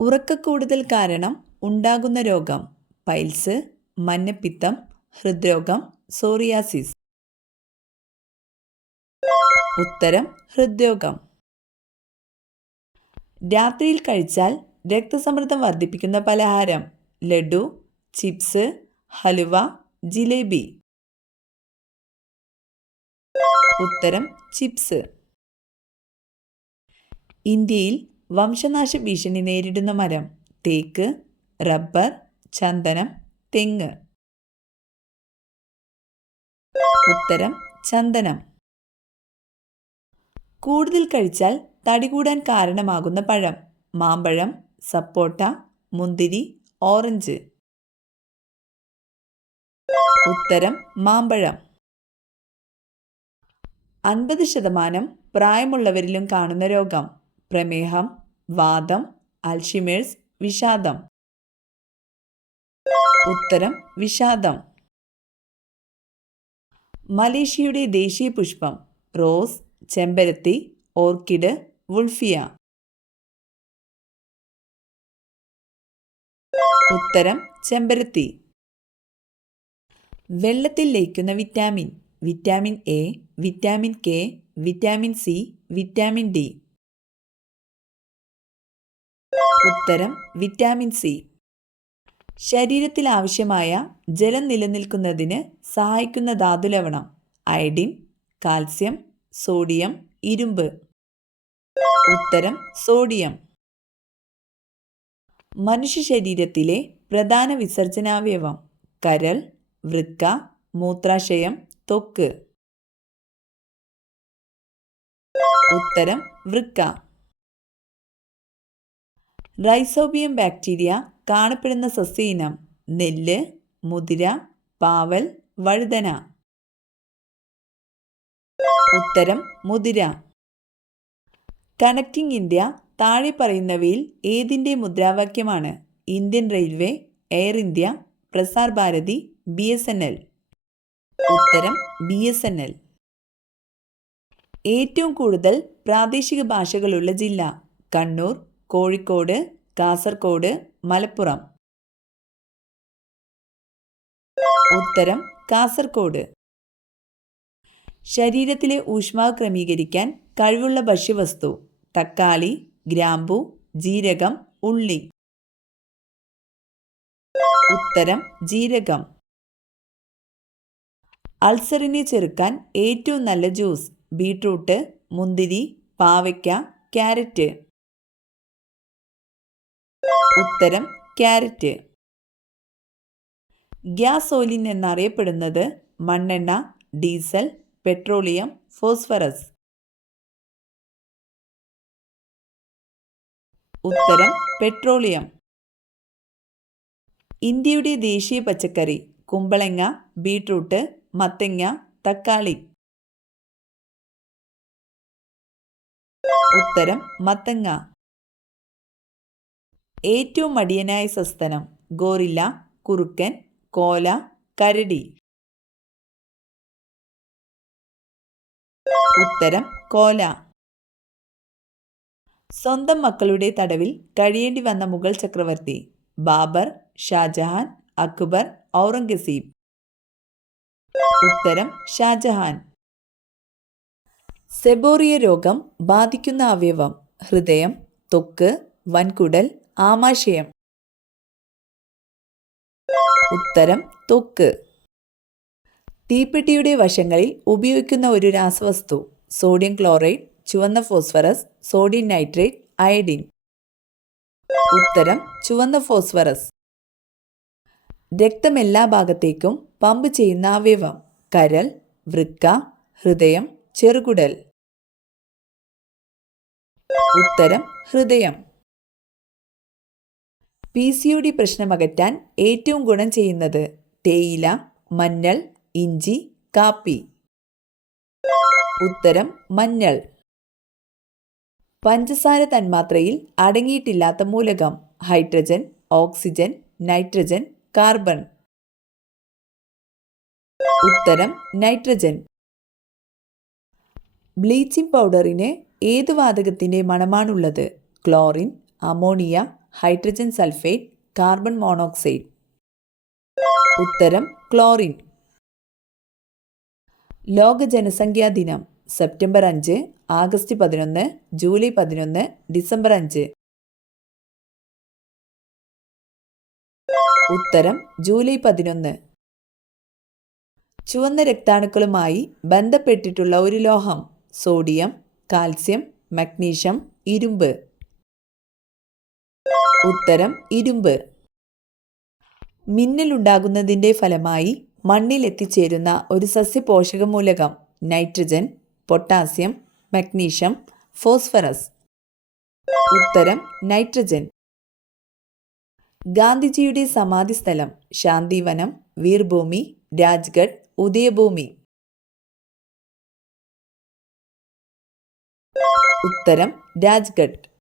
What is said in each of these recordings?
ഉറക്കക്കൂടുതൽ കാരണം ഉണ്ടാകുന്ന രോഗം: പൈൽസ്, മഞ്ഞപ്പിത്തം, ഹൃദ്രോഗം, സോറിയാസിസ്. ഉത്തരം ഹൃദ്രോഗം. രാത്രിയിൽ കഴിച്ചാൽ രക്തസമ്മർദ്ദം വർദ്ധിപ്പിക്കുന്ന പലഹാരം: ലഡു, ചിപ്സ്, ഹലുവ, ജിലേബി. ഉത്തരം ചിപ്സ്. ഇന്ത്യയിൽ വംശനാശ ഭീഷണി നേരിടുന്ന മരം: തേക്ക്, റബ്ബർ, ചന്ദനം, തെങ്ങ്. ഉത്തരം ചന്ദനം. കൂടുതൽ കഴിച്ചാൽ തടി കൂടാൻ കാരണമാകുന്ന പഴം: മാമ്പഴം, സപ്പോട്ട, മുന്തിരി, ഓറഞ്ച്. ഉത്തരം മാമ്പഴം. 50% പ്രായമുള്ളവരിലും കാണുന്ന രോഗം: പ്രമേഹം, വാതം, അൽഷിമേഴ്സ്, വിഷാദം. ഉത്തരം വിഷാദം. മലേഷ്യയുടെ ദേശീയ പുഷ്പം: റോസ്, ചെമ്പരത്തി, ഓർക്കിഡ്, വുൾഫിയ. ഉത്തരം ചെമ്പരത്തി. വെള്ളത്തിൽ ലയിക്കുന്ന vitamin: vitamin A, vitamin K, vitamin C, vitamin D. ഉത്തരം വിറ്റാമിൻ സി. ശരീരത്തിൽ ആവശ്യമായ ജലം നിലനിൽക്കുന്നതിന് സഹായിക്കുന്ന ധാതുലവണം: അയഡിൻ, കാൽസ്യം, സോഡിയം, ഇരുമ്പ്. ഉത്തരം സോഡിയം. മനുഷ്യ ശരീരത്തിലെ പ്രധാന വിസർജനാവയവം: കരൾ, വൃക്ക, മൂത്രാശയം, ത്വക്ക്. ഉത്തരം വൃക്ക. റൈസോബിയം ബാക്ടീരിയ കാണപ്പെടുന്ന സസ്യ ഇനം: നെല്ല്, മുതിര, പാവൽ, വഴുതന. ഉത്തരം മുതിര. കണക്റ്റിംഗ് ഇന്ത്യ താഴെ പറയുന്നവയിൽ ഏതിൻ്റെ മുദ്രാവാക്യമാണ്? Indian railway, Air India, Prasar Bharati, BSNL. ഉത്തരം BSNL. ഏറ്റവും കൂടുതൽ പ്രാദേശിക ഭാഷകളുള്ള ജില്ല: കണ്ണൂർ, കോഴിക്കോട്, കാസർഗോഡ്, മലപ്പുറം. ഉത്തരം കാസർഗോഡ്. ശരീരത്തിലെ ഊഷ്മാവ് ക്രമീകരിക്കാൻ കഴിവുള്ള ഭക്ഷ്യവസ്തു: തക്കാളി, ഗ്രാമ്പു, ജീരകം, ഉള്ളി. ഉത്തരം ജീരകം. അൾസറിനെ ചെറുക്കാൻ ഏറ്റവും നല്ല ജ്യൂസ്: ബീട്രൂട്ട്, മുന്തിരി, പാവയ്ക്ക, ക്യാരറ്റ്. ഉത്തരം ക്യാരറ്റ്. ഗ്യാസോലിൻ എന്നറിയപ്പെടുന്നത്: മണ്ണെണ്ണ, ഡീസൽ, പെട്രോളിയം, ഫോസ്ഫറസ്. ഉത്തരം പെട്രോളിയം. ഇന്ത്യയുടെ ദേശീയ പച്ചക്കറി: കുമ്പളങ്ങ, ബീട്രൂട്ട്, മത്തങ്ങ, തക്കാളി. ഉത്തരം മത്തങ്ങ. ഏറ്റവും മടിയനായ സസ്തനം: ഗോറില്ല, കുറുക്കൻ, കോല, കരടി. ഉത്തരം കോല. സ്വന്തം മക്കളുടെ തടവിൽ കഴിയേണ്ടി വന്ന മുഗൾ ചക്രവർത്തി: ബാബർ, ഷാജഹാൻ, അക്ബർ, ഔറംഗസീബ്. ഉത്തരം ഷാജഹാൻ. സെബോറിയ രോഗം ബാധിക്കുന്ന അവയവം: ഹൃദയം, ത്വക്ക്, വൻകുടൽ, ആമാശയം. ഉത്തരം ത്വക്ക്. തീപ്പെട്ടിയുടെ വശങ്ങളിൽ ഉപയോഗിക്കുന്ന ഒരു രാസവസ്തു: സോഡിയം ക്ലോറൈഡ്, ചുവന്ന ഫോസ്ഫറസ്, സോഡിയം നൈട്രേറ്റ്, അയഡിൻ. ഉത്തരം ചുവന്ന ഫോസ്ഫറസ്. രക്തം എല്ലാ ഭാഗത്തേക്കും പമ്പ് ചെയ്യുന്ന അവയവം: കരൾ, വൃക്ക, ഹൃദയം, ചെറുകുടൽ. ഉത്തരം ഹൃദയം. PCOD പ്രശ്നമകറ്റാൻ ഏറ്റവും ഗുണം ചെയ്യുന്നത്: തേയില, മഞ്ഞൾ, ഇഞ്ചി, കാപ്പി. ഉത്തരം മഞ്ഞൾ. പഞ്ചസാര തന്മാത്രയിൽ അടങ്ങിയിട്ടില്ലാത്ത മൂലകം: ഹൈഡ്രജൻ, ഓക്സിജൻ, നൈട്രജൻ, കാർബൺ. ഉത്തരം നൈട്രജൻ. ബ്ലീച്ചിങ് പൗഡറിന് ഏത് വാതകത്തിൻ്റെ മണമാണുള്ളത്? Chlorine, ammonia, hydrogen sulphate, carbon monoxide. ഉത്തരം ക്ലോറിൻ. ലോക ജനസംഖ്യാ ദിനം സെപ്റ്റംബർ 5, ആഗസ്റ്റ് 11, ജൂലൈ 11, ഡിസംബർ 5. ഉത്തരം ജൂലൈ 11. ചുവന്ന രക്താണുക്കളുമായി ബന്ധപ്പെട്ടിട്ടുള്ള ഒരു ലോഹം. സോഡിയം, കാൽസ്യം, മഗ്നീഷ്യം, ഇരുമ്പ്. ഉത്തരം ഇരുമ്പ്. മിന്നലുണ്ടാകുന്നതിൻ്റെ ഫലമായി മണ്ണിൽ എത്തിച്ചേരുന്ന ഒരു സസ്യപോഷകമൂലകം. Nitrogen, potassium, magnesium, phosphorus. ഉത്തരം നൈട്രജൻ. ഗാന്ധിജിയുടെ സമാധി സ്ഥലം. ശാന്തിവനം, വീർഭൂമി, രാജ്ഘട്ട്, ഉദയഭൂമി. ഉത്തരം രാജ്ഘട്ട്.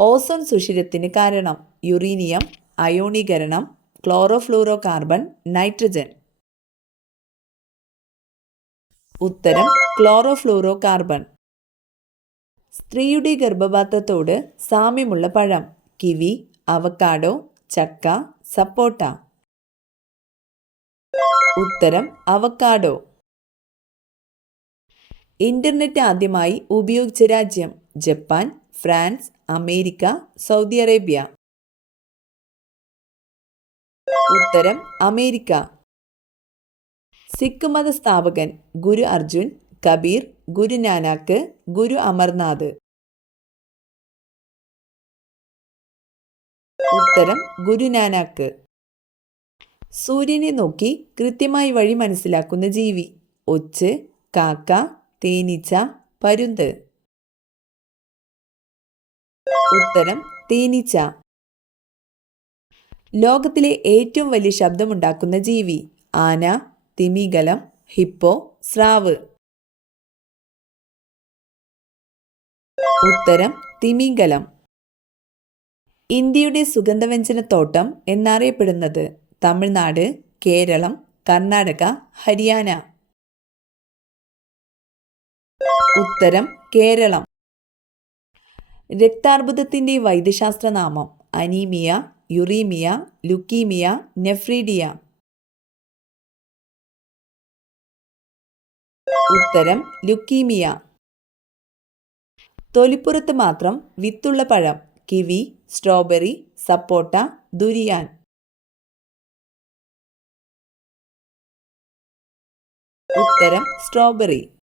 ഓസോൺ സുഷിരത്തിന് കാരണം. യുറേനിയം, അയോണീകരണം, ക്ലോറോഫ്ലൂറോ കാർബൺ, നൈട്രജൻ. ഉത്തരം ക്ലോറോഫ്ലൂറോ കാർബൺ. സ്ത്രീയുടെ ഗർഭപാത്രത്തോട് സാമ്യമുള്ള പഴം. കിവി, അവക്കാഡോ, ചക്ക, സപ്പോട്ട. ഉത്തരം അവക്കാഡോ. ഇന്റർനെറ്റ് ആദ്യമായി ഉപയോഗിച്ച രാജ്യം. Japan, France, America, Saudi Arabia. ഉത്തരം അമേരിക്ക. സിഖ് മത സ്ഥാപകൻ. ഗുരു അർജുൻ, കബീർ, ഗുരു നാനാക്ക്, ഗുരു അമർനാഥ്. ഉത്തരം ഗുരു നാനാക്ക്. സൂര്യനെ നോക്കി കൃത്യമായി വഴി മനസ്സിലാക്കുന്ന ജീവി. ഒച്ച്, കാക്ക, തേനീച്ച, പരുന്ത്. ഉത്തരം തേനീച്ച. ലോകത്തിലെ ഏറ്റവും വലിയ ശബ്ദമുണ്ടാക്കുന്ന ജീവി. ആന, തിമിംഗലം, ഹിപ്പോ, സ്രാവ്. ഉത്തരം തിമിംഗലം. ഇന്ത്യയുടെ സുഗന്ധവ്യഞ്ജനത്തോട്ടം എന്നറിയപ്പെടുന്നത്. തമിഴ്നാട്, കേരളം, കർണാടക, ഹരിയാന. ഉത്തരം കേരളം. രക്താർബുദത്തിൻ്റെ വൈദ്യശാസ്ത്രനാമം. Anaemia, uraemia, leukaemia, nephridia. ഉത്തരം ലുക്കീമിയ. തൊലിപ്പുറത്ത് മാത്രം വിത്തുള്ള പഴം. Kiwi, strawberry, sapota, durian. ഉത്തരം സ്ട്രോബെറി.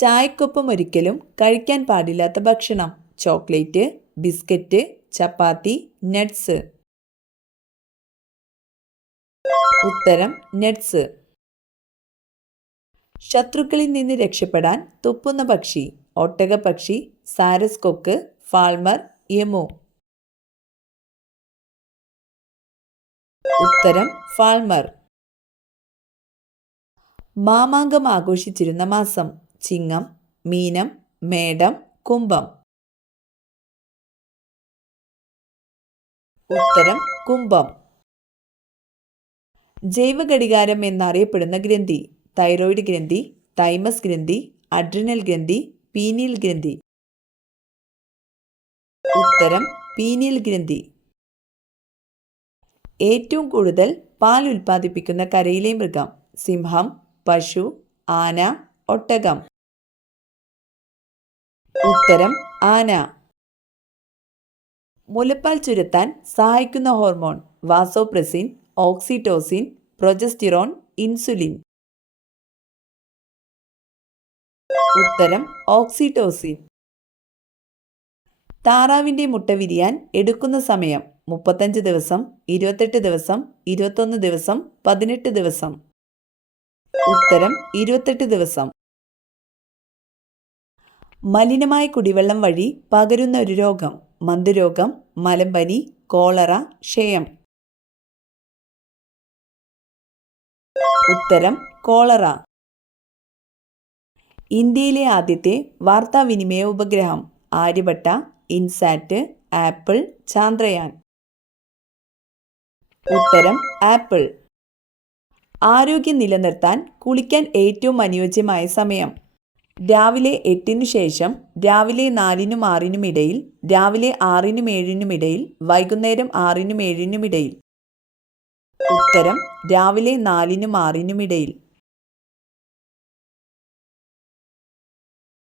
ചായക്കൊപ്പം ഒരിക്കലും കഴിക്കാൻ പാടില്ലാത്ത ഭക്ഷണം. Chocolate, biscuit, chapati, nuts. ഉത്തരം നട്ട്സ്. ശത്രുക്കളിൽ നിന്ന് രക്ഷപ്പെടാൻ തുപ്പുന്ന പക്ഷി. ഒട്ടകപ്പക്ഷി, സാരസ് കൊക്ക്, ഫാൾമർ, യമു. ഉത്തരം ഫാൾമർ. മാമാങ്കം ആഘോഷിച്ചിരുന്ന മാസം. ചിങ്ങം, മീനം, മേടം, കുംഭം. ഉത്തരം കുംഭം. ജൈവഘടികാരം എന്നറിയപ്പെടുന്ന ഗ്രന്ഥി. തൈറോയിഡ് ഗ്രന്ഥി, തൈമസ് ഗ്രന്ഥി, അഡ്രിനൽ ഗ്രന്ഥി, പീനിയൽ ഗ്രന്ഥി. ഉത്തരം പീനിയൽ ഗ്രന്ഥി. ഏറ്റവും കൂടുതൽ പാൽ ഉൽപ്പാദിപ്പിക്കുന്ന കരയിലെ മൃഗം. സിംഹം, പശു, ആന, ഒട്ടകം. ഉത്തരം ആന. മുലപ്പാൽ ചുരത്താൻ സഹായിക്കുന്ന hormone. Vasopressin, oxytocin, progesterone, insulin. ഉത്തരം ഓക്സിറ്റോസിൻ. താറാവിൻ്റെ മുട്ട വിരിയാൻ എടുക്കുന്ന സമയം. 35 ദിവസം, 28 ദിവസം, 21 ദിവസം, 18 ദിവസം. ഉത്തരം 28 ദിവസം. മലിനമായ കുടിവെള്ളം വഴി പകരുന്ന ഒരു രോഗം. മന്ദരോഗം, മലമ്പനി, കോളറ, ക്ഷയം. ഉത്തരം കോളറ. ഇന്ത്യയിലെ ആദ്യത്തെ വാർത്താവിനിമയ ഉപഗ്രഹം. ആര്യഭട്ട, ഇൻസാറ്റ്, ആപ്പിൾ, ചാന്ദ്രയാൻ. ഉത്തരം ആപ്പിൾ. ആരോഗ്യം നിലനിർത്താൻ കുളിക്കാൻ ഏറ്റവും അനുയോജ്യമായ സമയം. രാവിലെ 8-നു ശേഷം, രാവിലെ 4-നും 6-നും ഇടയിൽ, രാവിലെ 6-നും 7-നും ഇടയിൽ, വൈകുന്നേരം 6-നും 7-നും ഇടയിൽ. ഉത്തരം രാവിലെ 4-നും 6-നും ഇടയിൽ.